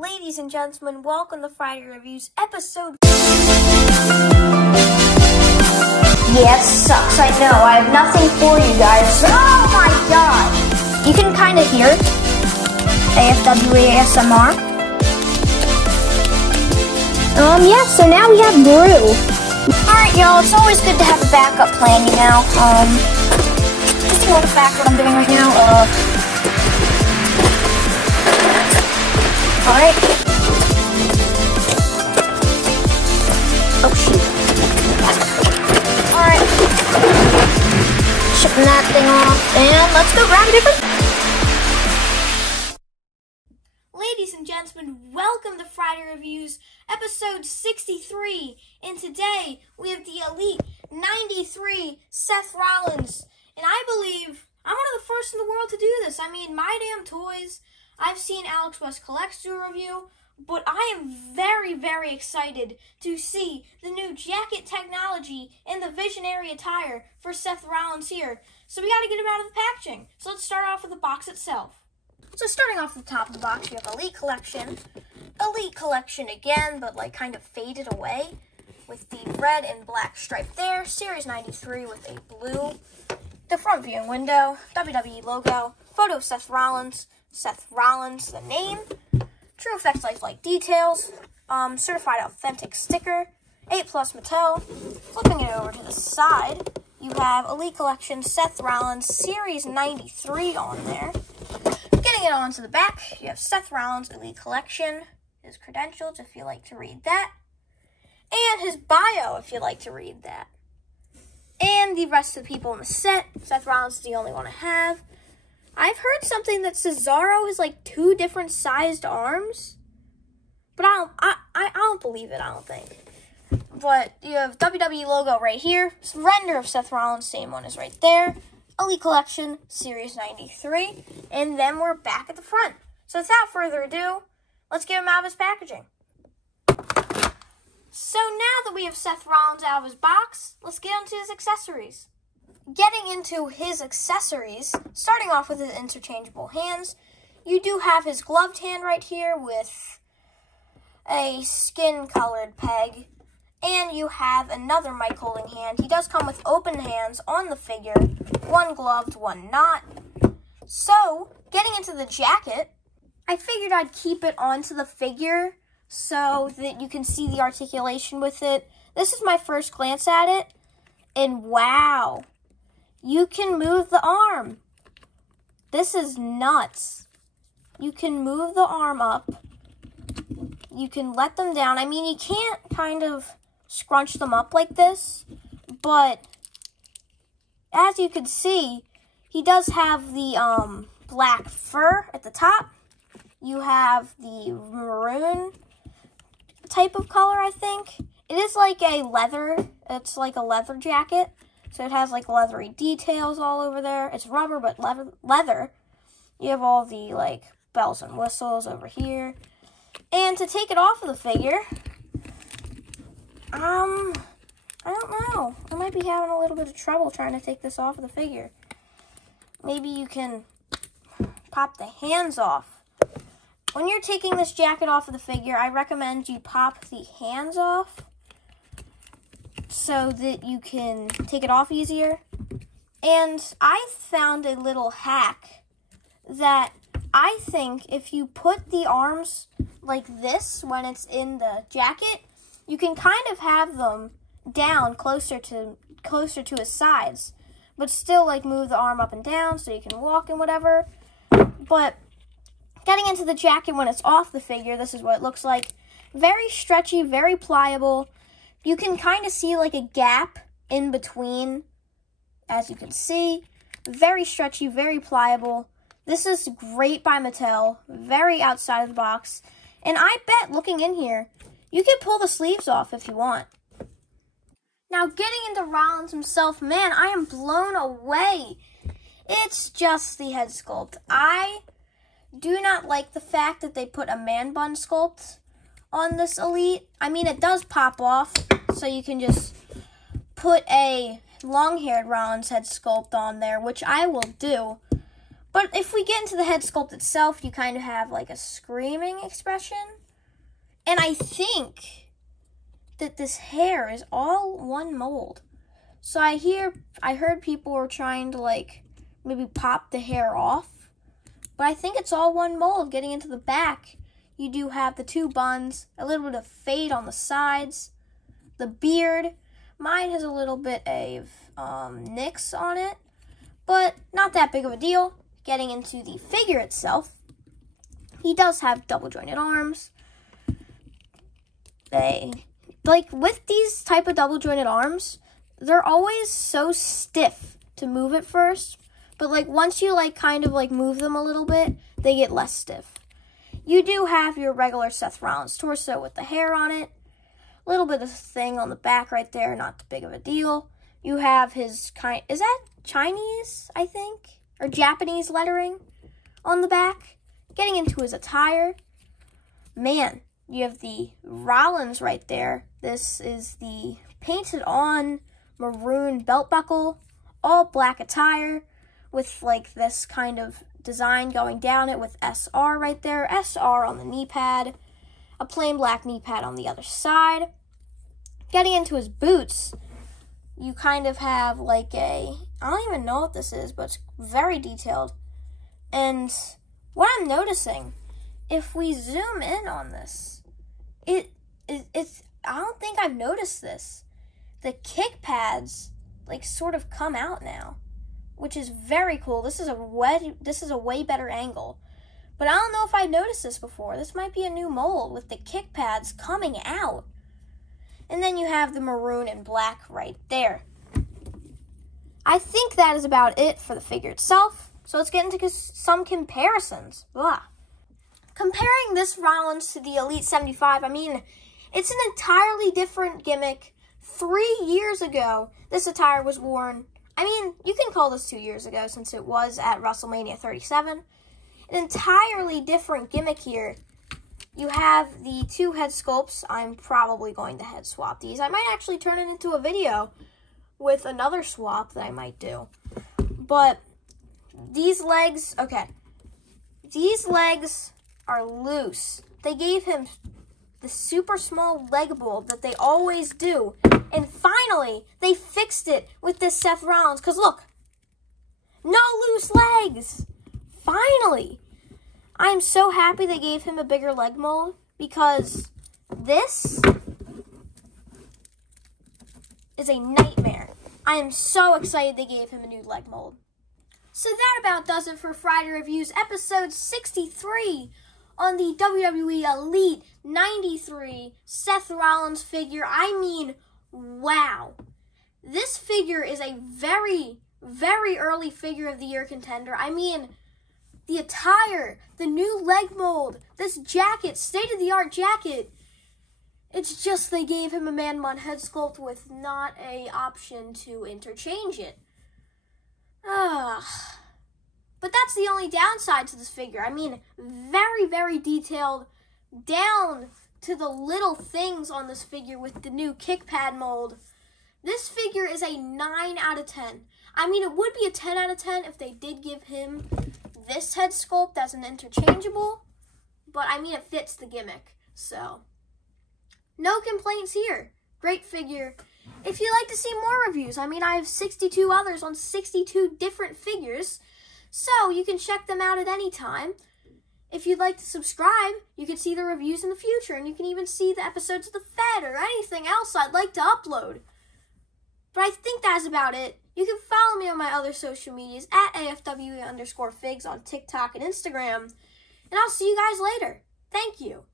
Ladies and gentlemen, welcome to Friday Reviews episode. Yeah, it sucks, I know. I have nothing for you guys. Oh my god! You can kind of hear it. AFW ASMR. Yeah, so now we have Brew. Alright, y'all, it's always good to have a backup plan, you know. Just to look back what I'm doing right now. Alright. Oh, shoot. Alright. Shipping that thing off, and let's go grab a different. Ladies and gentlemen, welcome to Friday Reviews episode 63. And today we have the Elite 93 Seth Rollins. And I believe I'm one of the first in the world to do this. I mean, My Damn Toys. I've seen Alex West Collects do a review, but I am very, very excited to see the new jacket technology and the visionary attire for Seth Rollins here. So we got to get him out of the packaging. So let's start off with the box itself. So starting off at the top of the box, you have Elite Collection again, but like kind of faded away with the red and black stripe there. Series 93 with a blue. The front viewing window, WWE logo, photo of Seth Rollins, the name, True Effects Lifelike details, certified authentic sticker, 8+ Mattel. Flipping it over to the side, you have Elite Collection Seth Rollins Series 93 on there. Getting it onto the back, you have Seth Rollins Elite Collection, his credentials if you like to read that, and his bio if you like to read that. And the rest of the people in the set, Seth Rollins is the only one I have. I've heard something that Cesaro has like 2 different sized arms, but I don't believe it, I don't think. But you have WWE logo right here, render of Seth Rollins, same one is right there. Elite Collection, Series 93, and then we're back at the front. So without further ado, let's get him out of his packaging. So now that we have Seth Rollins out of his box, let's get into his accessories. Getting into his accessories, starting off with his interchangeable hands, you do have his gloved hand right here with a skin-colored peg, and you have another mic holding hand. He does come with open hands on the figure, one gloved, one not. So, getting into the jacket, I figured I'd keep it onto the figure so that you can see the articulation with it. This is my first glance at it, and wow, you can move the arm. This is nuts. You can move the arm up. You can let them down. I mean, you can't kind of scrunch them up like this, but as you can see, he does have the black fur at the top. You have the maroon type of color, I think. It is like a leather, it's like a leather jacket. So it has like leathery details all over there. It's rubber, but leather. You have all the like bells and whistles over here. And to take it off of the figure, I don't know. I might be having a little bit of trouble trying to take this off of the figure. Maybe you can pop the hands off. When you're taking this jacket off of the figure, I recommend you pop the hands off so that you can take it off easier. And I found a little hack that I think if you put the arms like this when it's in the jacket, you can kind of have them down closer to his sides, but still like move the arm up and down so you can walk and whatever. But getting into the jacket when it's off the figure, this is what it looks like. Very stretchy, very pliable. You can kind of see like a gap in between, as you can see. Very stretchy, very pliable. This is great by Mattel, very outside of the box. And I bet, looking in here, you can pull the sleeves off if you want. Now, getting into Rollins himself, man, I am blown away. It's just the head sculpt. I do not like the fact that they put a man bun sculpt on this Elite. I mean, it does pop off, so you can just put a long-haired Rollins head sculpt on there, which I will do. But if we get into the head sculpt itself, you kind of have like a screaming expression. And I think that this hair is all one mold. So I heard people were trying to like maybe pop the hair off. But I think it's all one mold. Getting into the back, you do have the two buns, a little bit of fade on the sides, the beard. Mine has a little bit of nicks on it, but not that big of a deal. Getting into the figure itself, he does have double jointed arms. Like with these type of double jointed arms, they're always so stiff to move at first, but like once you like kind of like move them a little bit, they get less stiff. You do have your regular Seth Rollins torso with the hair on it. A little bit of thing on the back right there, not too big of a deal. You have his is that Chinese, I think? Or Japanese lettering on the back. Getting into his attire. Man, you have the Rollins right there. This is the painted on maroon belt buckle. All black attire with like this kind of design going down it with SR right there. SR on the knee pad. A plain black knee pad on the other side. Getting into his boots, you kind of have like I don't even know what this is, but it's very detailed. And what I'm noticing, if we zoom in on this, it's I don't think I've noticed this. The kick pads like sort of come out now, which is very cool. This is a way better angle. But I don't know if I noticed this before. This might be a new mold with the kick pads coming out. And then you have the maroon and black right there. I think that is about it for the figure itself. So let's get into some comparisons. Blah. Comparing this Rollins to the Elite 75, I mean, it's an entirely different gimmick. 3 years ago, this attire was worn. I mean, you can call this 2 years ago since it was at WrestleMania 37. An entirely different gimmick here. You have the two head sculpts. I'm probably going to head swap these. I might actually turn it into a video with another swap that I might do. But these legs, okay. These legs are loose. They gave him the super small leg mold that they always do. And finally, they fixed it with this Seth Rollins. Because look, no loose legs. Finally. I am so happy they gave him a bigger leg mold because this is a nightmare. I am so excited they gave him a new leg mold. So that about does it for Friday Reviews, episode 63 on the WWE Elite 93 Seth Rollins figure. I mean, wow. This figure is a very, very early figure of the year contender. I mean, the attire, the new leg mold, this jacket, state-of-the-art jacket. It's just they gave him a man-bun head sculpt with not an option to interchange it. But that's the only downside to this figure. I mean, very, very detailed, down to the little things on this figure with the new kick pad mold. This figure is a 9 out of 10. I mean, it would be a 10 out of 10 if they did give him this head sculpt as an interchangeable, but I mean, it fits the gimmick, so no complaints here. Great figure. If you'd like to see more reviews, I mean, I have 62 others on 62 different figures, so you can check them out at any time. If you'd like to subscribe, you can see the reviews in the future, and you can even see the episodes of The Fed or anything else I'd like to upload. But I think that's about it. You can follow me on my other social medias at AFWE_figs on TikTok and Instagram. And I'll see you guys later. Thank you.